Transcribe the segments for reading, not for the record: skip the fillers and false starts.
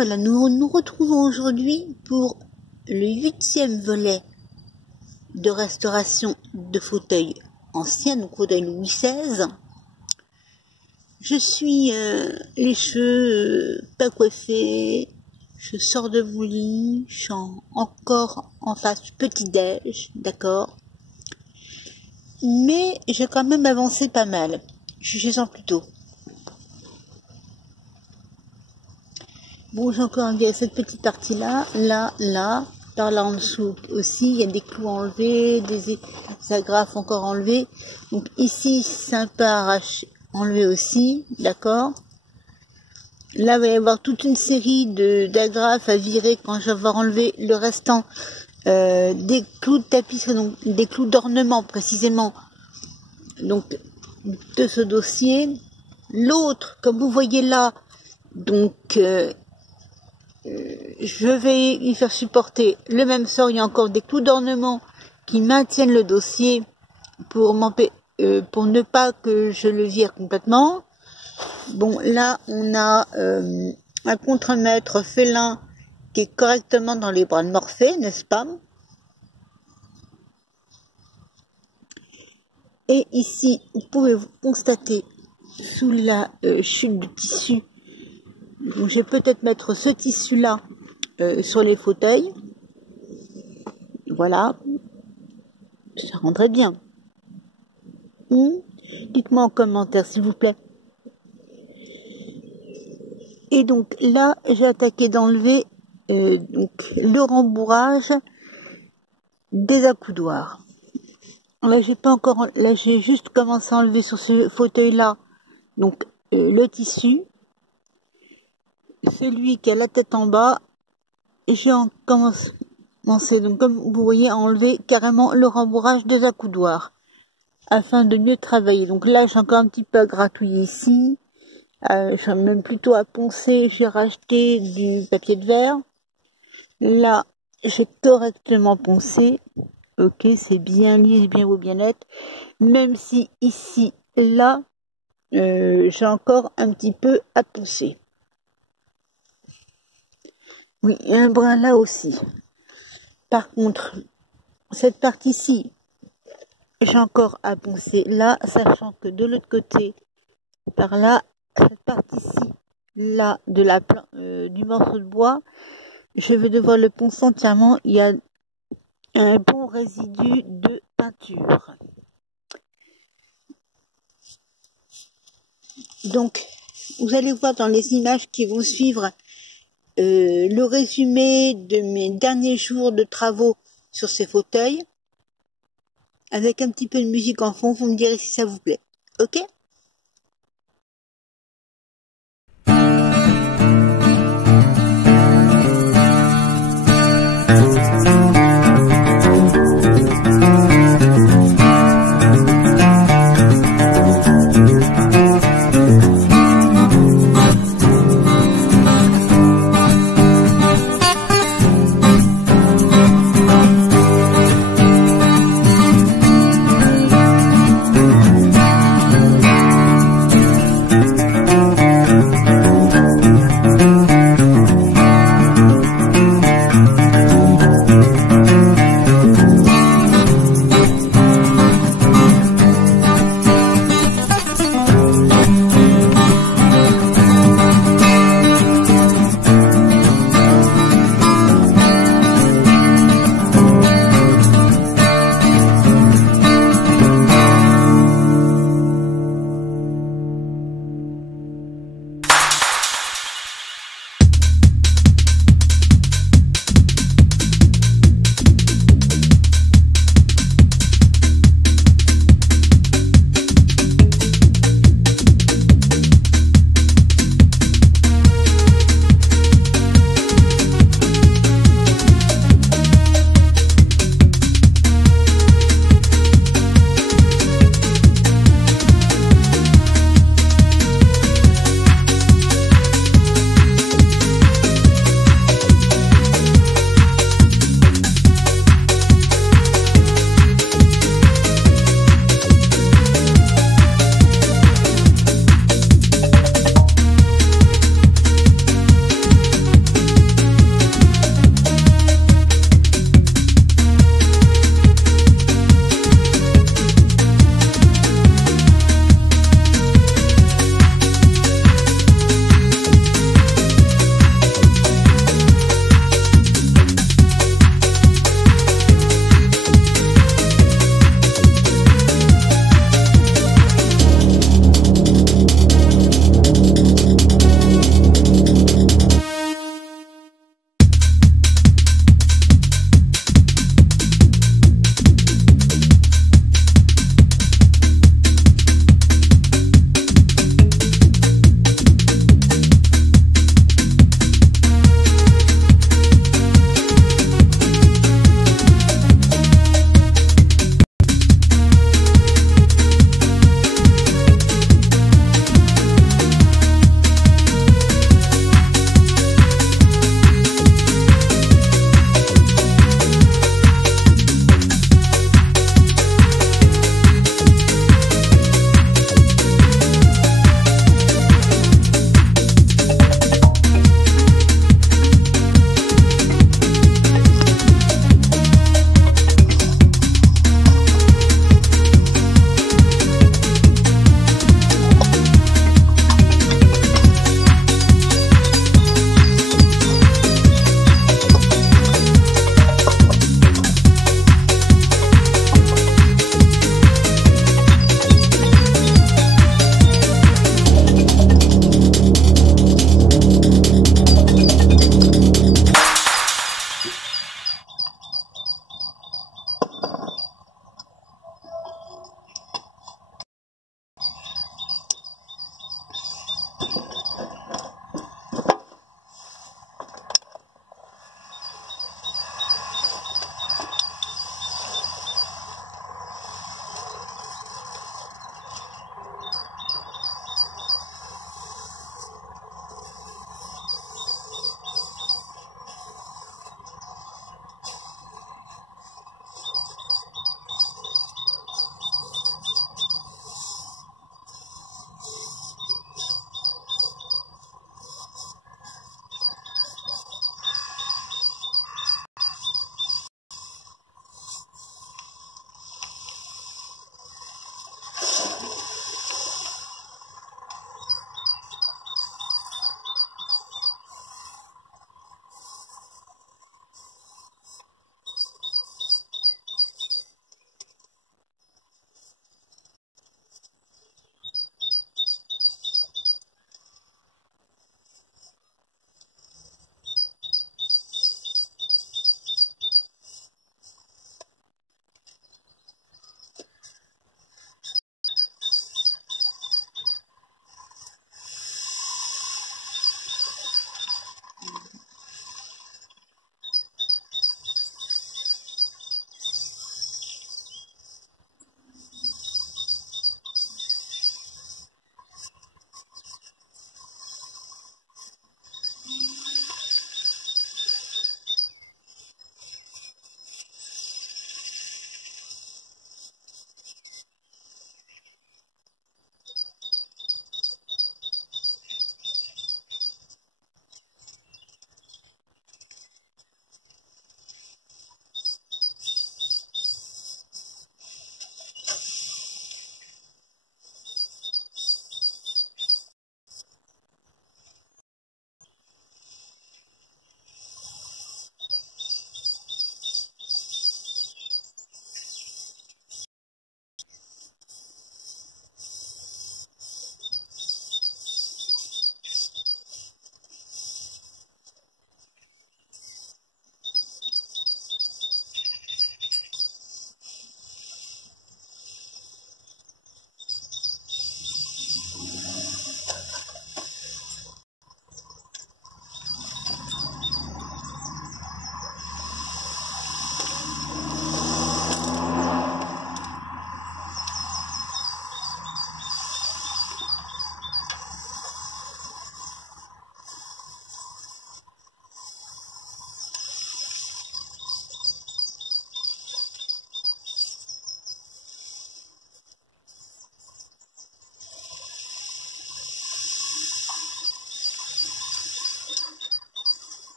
Voilà, nous nous retrouvons aujourd'hui pour le 8e volet de restauration de fauteuils anciens, donc fauteuils Louis XVI. Je suis les cheveux pas coiffés, je sors de mon lit, je suis encore en phase petit-déj, d'accord. Mais j'ai quand même avancé pas mal, je sens plutôt. Bon, j'ai encore enlevé cette petite partie-là, là, par là en dessous aussi, il y a des clous enlevés, des agrafes encore enlevées. Donc ici, c'est un peu arraché, enlevé aussi, d'accord. Là, il va y avoir toute une série d'agrafes à virer quand je vais avoir enlevé le restant des clous de tapisserie, donc des clous d'ornement précisément, donc de ce dossier. L'autre, comme vous voyez là, donc je vais y faire supporter le même sort. Il y a encore des clous d'ornement qui maintiennent le dossier pour ne pas que je le vire complètement. Bon, là, on a un contre-mètre félin qui est correctement dans les bras de Morphée, n'est-ce pas? Et ici, vous pouvez constater sous la chute de tissu. Donc, je vais peut-être mettre ce tissu-là sur les fauteuils. Voilà. Ça rendrait bien. Dites-moi en commentaire, s'il vous plaît. Et donc là, j'ai attaqué d'enlever le rembourrage des accoudoirs. Là, j'ai juste commencé à enlever sur ce fauteuil-là, donc le tissu. Celui qui a la tête en bas, j'ai commencé, donc comme vous voyez, à enlever carrément le rembourrage des accoudoirs, afin de mieux travailler. Donc là, j'ai encore un petit peu à gratouiller ici. J'ai même plutôt à poncer, j'ai racheté du papier de verre. Là, j'ai correctement poncé. Ok, c'est bien lisse, bien beau, bien net. Même si ici, là, j'ai encore un petit peu à poncer. Oui, et un brin là aussi. Par contre, cette partie-ci, j'ai encore à poncer là, sachant que de l'autre côté, par là, cette partie-ci, là, du morceau de bois, je vais devoir le poncer entièrement. Il y a un bon résidu de peinture. Donc, vous allez voir dans les images qui vont suivre le résumé de mes derniers jours de travaux sur ces fauteuils, avec un petit peu de musique en fond. Vous me direz si ça vous plaît. Ok ?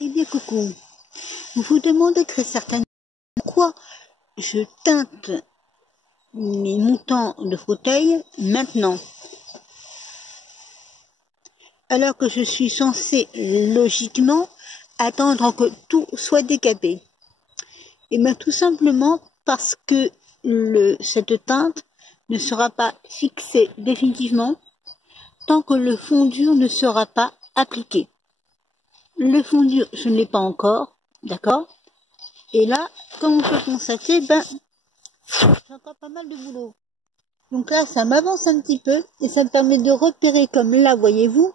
Eh bien, coucou, vous vous demandez très certainement pourquoi je teinte mes montants de fauteuil maintenant, alors que je suis censée logiquement attendre que tout soit décapé. Et bien tout simplement parce que cette teinte ne sera pas fixée définitivement tant que le fond dur ne sera pas appliqué. Le fond dur, je ne l'ai pas encore, d'accord? Et là, comme on peut constater, j'ai encore pas mal de boulot. Donc là, ça m'avance un petit peu et ça me permet de repérer, comme là, voyez-vous,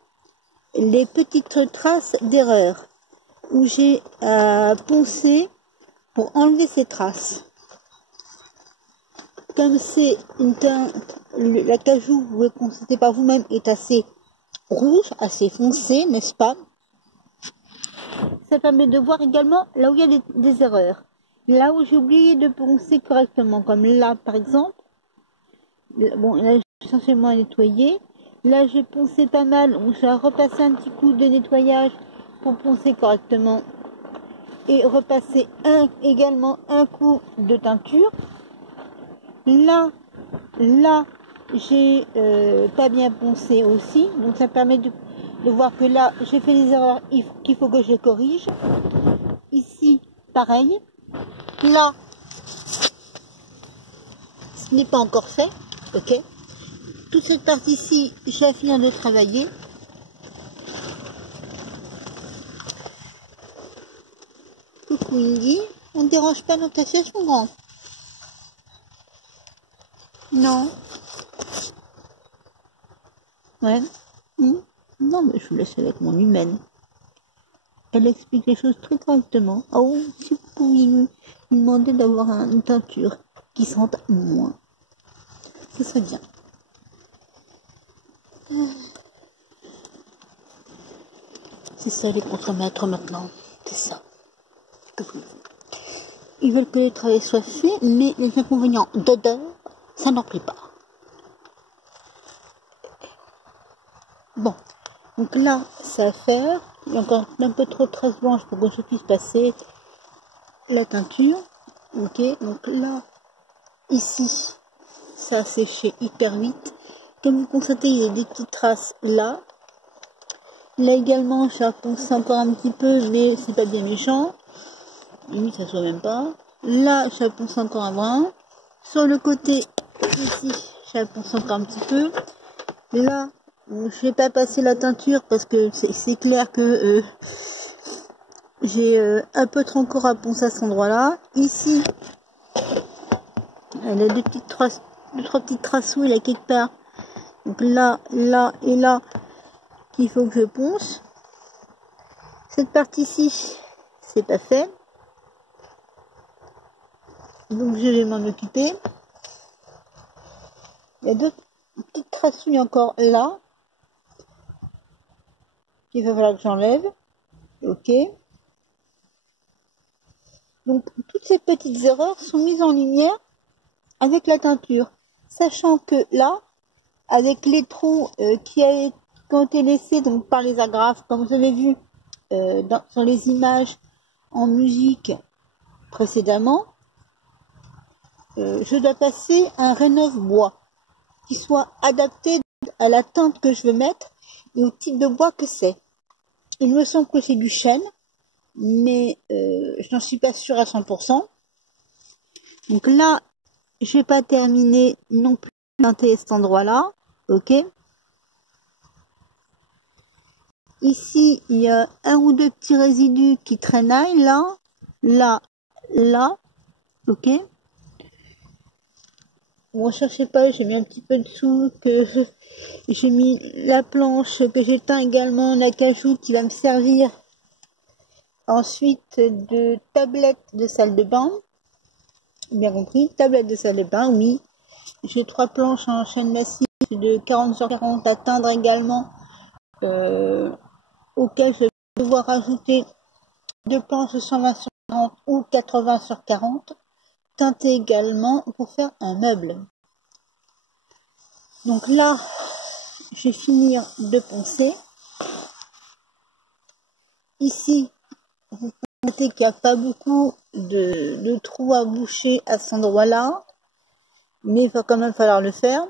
les petites traces d'erreur où j'ai poncé pour enlever ces traces. Comme c'est une teinte, l'acajou, vous pouvez constater par vous-même, est assez rouge, assez foncé, n'est-ce pas? Ça permet de voir également là où il y a des erreurs. Là où j'ai oublié de poncer correctement, comme là par exemple. Bon, là j'ai essentiellement nettoyé. Là j'ai poncé pas mal, donc j'ai repassé un petit coup de nettoyage pour poncer correctement. Et repasser également un coup de teinture. Là, j'ai pas bien poncé aussi, donc ça permet de voir que là j'ai fait des erreurs qu'il faut que je corrige. Ici pareil, là ce n'est pas encore fait, ok. Toute cette partie-ci, j'ai à finir de travailler. Coucou Indy, on ne dérange pas notre association, grand? Non. Ouais. Non, mais je vous laisse avec mon humaine. Elle explique les choses très correctement. Oh, si vous pouviez lui demander d'avoir une teinture qui sente moins, ce serait bien. C'est ça les contre-maîtres maintenant. C'est ça. Ils veulent que le travail soit fait, mais les inconvénients d'odeur, ça n'en plaît pas. Bon, donc là, ça à faire. Il y a encore un peu trop de traces blanches pour que je puisse passer la teinture. Ok, donc là, ici, ça a séché hyper vite. Comme vous constatez, il y a des petites traces là. Là également, j'ai poncé encore un petit peu, mais c'est pas bien méchant. Limite, ça se voit même pas. Là, j'ai poncé encore un brin. Sur le côté, ici, j'ai poncé encore un petit peu. Là, je vais pas passer la teinture parce que c'est clair que j'ai un peu trop encore à poncer à cet endroit-là. Ici, elle a deux, trois petites tracouilles là quelque part. Donc là, là et là, qu'il faut que je ponce. Cette partie-ci, c'est pas fait. Donc je vais m'en occuper. Il y a deux petites tracouilles encore là. Qu'il va falloir que j'enlève. Ok. Donc toutes ces petites erreurs sont mises en lumière avec la teinture. Sachant que là, avec les trous qui ont été laissés donc, par les agrafes, comme vous avez vu sur les images en musique précédemment, je dois passer un rénov bois qui soit adapté à la teinte que je veux mettre et au type de bois que c'est. Il me semble que c'est du chêne, mais je n'en suis pas sûre à 100%. Donc là, je vais pas terminer non plus de teinter cet endroit-là, ok. Ici, il y a un ou deux petits résidus qui traînaillent, là, là, là, ok. Bon, cherchez pas, j'ai mis un petit peu dessous, que j'ai mis la planche, que j'ai teint également en acajou qui va me servir ensuite de tablette de salle de bain. Bien compris, tablette de salle de bain, oui. J'ai 3 planches en chêne massif de 40 sur 40 à teindre également, auquel je vais devoir ajouter 2 planches de 120 sur 40 ou 80 sur 40, teintées également pour faire un meuble. Donc là, je vais finir de poncer. Ici, vous constatez qu'il n'y a pas beaucoup de trous à boucher à cet endroit-là, mais il va quand même falloir le faire.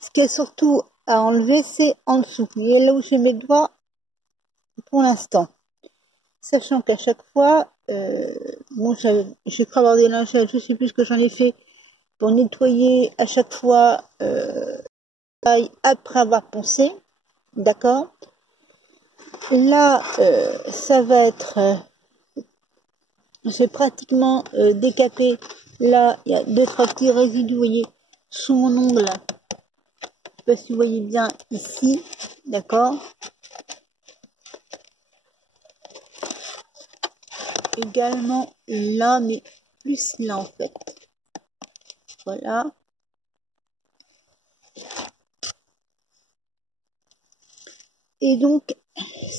Ce qui est surtout à enlever, c'est en dessous. Vous voyez là où j'ai mes doigts pour l'instant. Sachant qu'à chaque fois, bon, je crois avoir des lingettes, je sais plus ce que j'en ai fait pour nettoyer à chaque fois après avoir poncé. D'accord. Là, ça va être... j'ai pratiquement décapé. Là, il y a 2-3 petits résidus, vous voyez, sous mon ongle. Je sais pas si vous voyez bien ici. D'accord. Également là, mais plus là en fait. Voilà. Et donc,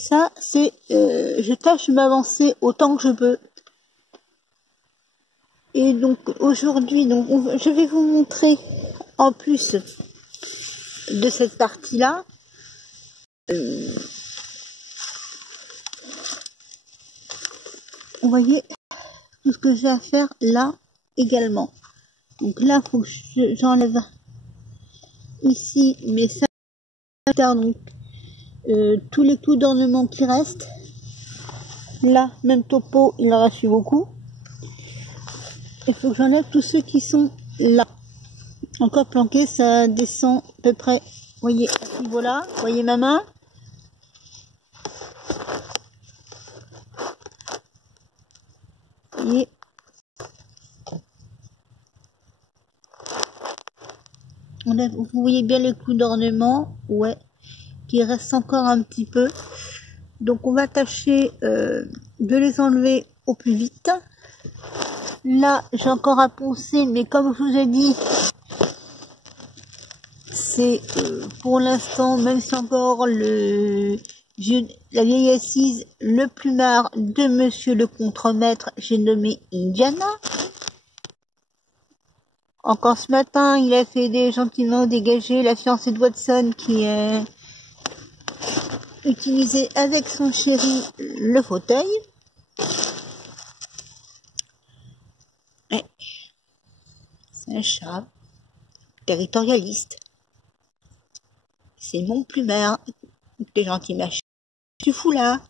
ça, c'est... je tâche de m'avancer autant que je peux. Et donc, aujourd'hui, donc, je vais vous montrer, en plus de cette partie-là, vous voyez, tout ce que j'ai à faire là également. Donc là, faut que j'enlève ici mes cinq, donc tous les clous d'ornement qui restent. Là, même topo, il en reste beaucoup. Il faut que j'enlève tous ceux qui sont là. Encore planqués, ça descend à peu près, vous voyez, à ce niveau-là. Vous voyez ma main? Vous voyez? Vous voyez bien les clous d'ornement, ouais, qui restent encore un petit peu. Donc on va tâcher de les enlever au plus vite. Là, j'ai encore à poncer, mais comme je vous ai dit, c'est pour l'instant, même si encore la vieille assise, le plumard de monsieur le contremaître, j'ai nommé Indiana. Encore ce matin, il a fait gentiment dégager la fiancée de Watson qui est utilisée avec son chéri le fauteuil. C'est un chat territorialiste. C'est mon plumard. T'es gentil, ma chérie. Tu fous là.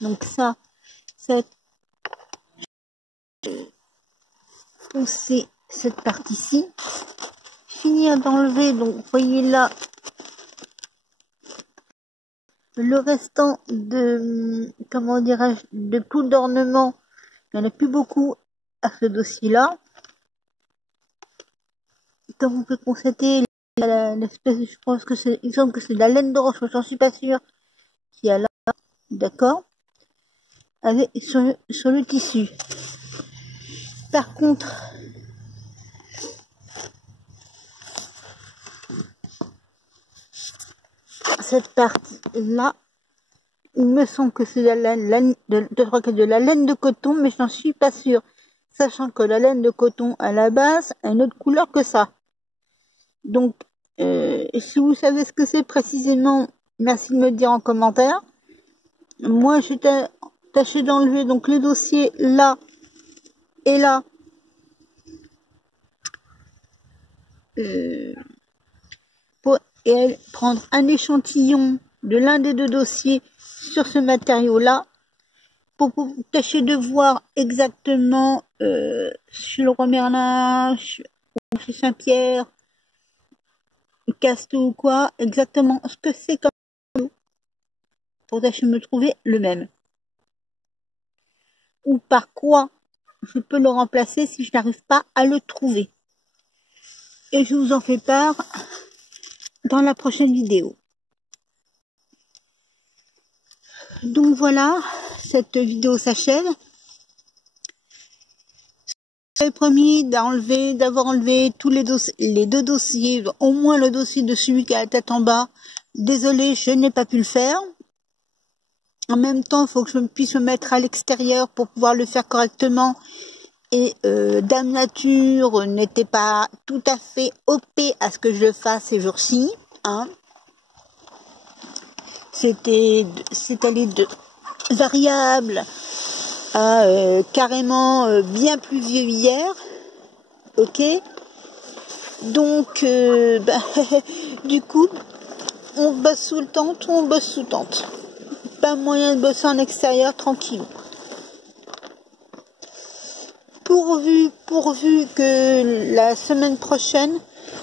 Donc ça, c'est poncer cette partie-ci. Finir d'enlever, donc vous voyez là, le restant de, comment dirais-je, de clous d'ornement. Il n'y en a plus beaucoup à ce dossier-là. Comme vous pouvez constater, l'espèce, je pense que c'est, il me semble que c'est de la laine de roche, mais j'en suis pas sûre, qui a là, d'accord, avec, sur le tissu. Par contre, cette partie-là, il me semble que c'est de la laine, je crois que de la laine de coton, mais je n'en suis pas sûre. Sachant que la laine de coton, à la base, a une autre couleur que ça. Donc, si vous savez ce que c'est précisément, merci de me le dire en commentaire. Moi, j'ai tâché d'enlever donc les dossiers là et là. Et prendre un échantillon de l'un des deux dossiers sur ce matériau-là pour tâcher de voir exactement chez le roi Merlin, chez Saint-Pierre, Castou ou quoi, exactement ce que c'est comme pour tâcher de me trouver le même. Ou par quoi je peux le remplacer si je n'arrive pas à le trouver. Et je vous en fais part dans la prochaine vidéo. Donc voilà, cette vidéo s'achève. J'avais promis d'avoir enlevé tous les deux dossiers, au moins le dossier de celui qui a la tête en bas. Désolée, je n'ai pas pu le faire. En même temps, il faut que je puisse me mettre à l'extérieur pour pouvoir le faire correctement. Et Dame Nature n'était pas tout à fait OP à ce que je le fasse ces jours-ci. Hein. C'est allé de variable à carrément bien pluvieux hier. Ok. Donc, du coup, on bosse sous le tente ou on bosse sous tente. Pas moyen de bosser en extérieur tranquille. Pourvu que la semaine prochaine,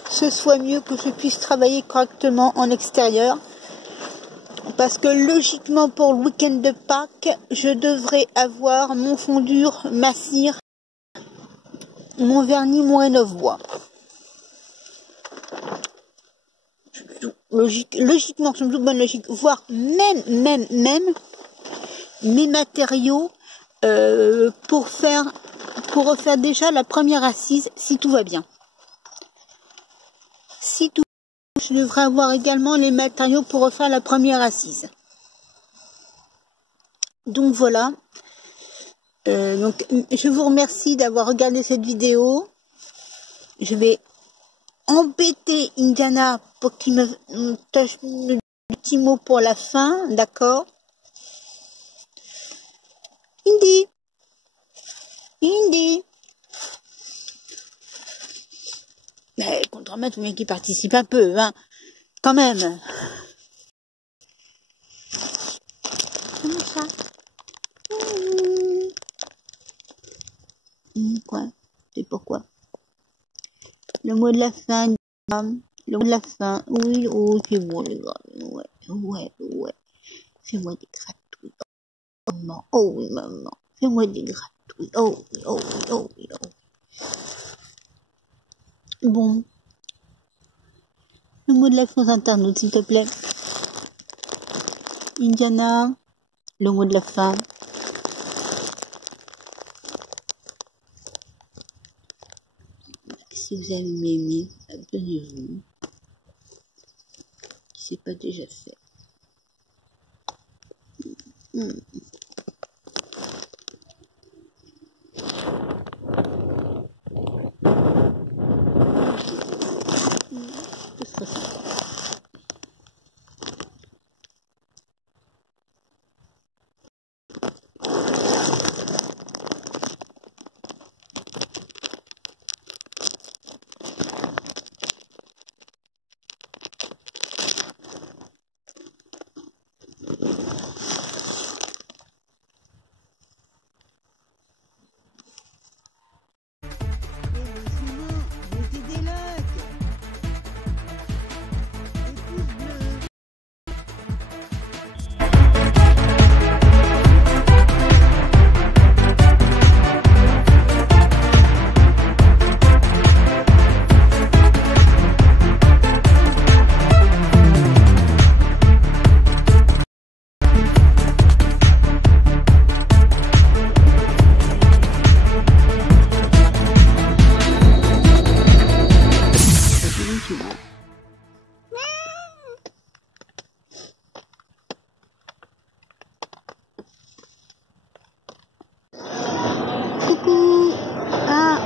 ce soit mieux, que je puisse travailler correctement en extérieur. Parce que logiquement, pour le week-end de Pâques, je devrais avoir mon fondure, ma cire, mon vernis, mon rénove bois. Logiquement, c'est une toute bonne logique. Voire même mes matériaux pour refaire déjà la première assise, si tout va bien. Si tout va bien, je devrais avoir également les matériaux pour refaire la première assise. Donc voilà. Donc je vous remercie d'avoir regardé cette vidéo. Je vais embêter Indiana pour qu'il me tâche le petit mot pour la fin, d'accord? Indy. Indy. Mais contre-maître, il faut bien qu'il participe un peu, hein. Quand même. Comme ça. Quoi? C'est pourquoi? Le mot de la fin, le mot de la fin. Oui, oh, c'est bon, les gars. Ouais. Fais-moi des gratouilles. Oh, maman. Oh, oui, maman. Fais-moi des gratouilles. Oh, oui. Bon. Le mot de la fin aux internautes, s'il te plaît. Indiana, le mot de la fin. Si vous avez aimé, abonnez-vous. Si c'est pas déjà fait.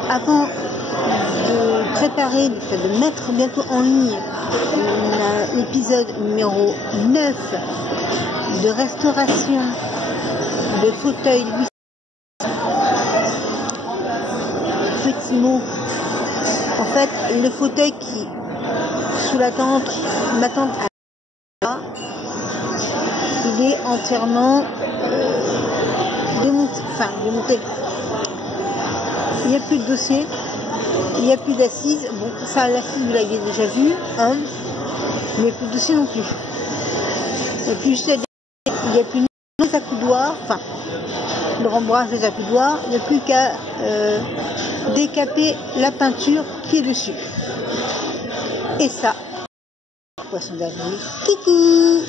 Avant de préparer, de mettre bientôt en ligne l'épisode numéro 9 de restauration de fauteuil Louis, petit mot. En fait, le fauteuil qui, sous ma tente à il est entièrement démonté. Il n'y a plus de dossier, il n'y a plus d'assises. Bon, ça, l'assise, vous l'aviez déjà vu, hein, mais il n'y a plus de dossier non plus. Il n'y a plus les accoudoirs, enfin, le rembrage des accoudoirs, il n'y a plus qu'à décaper la peinture qui est dessus. Et ça, poisson d'avril, coucou!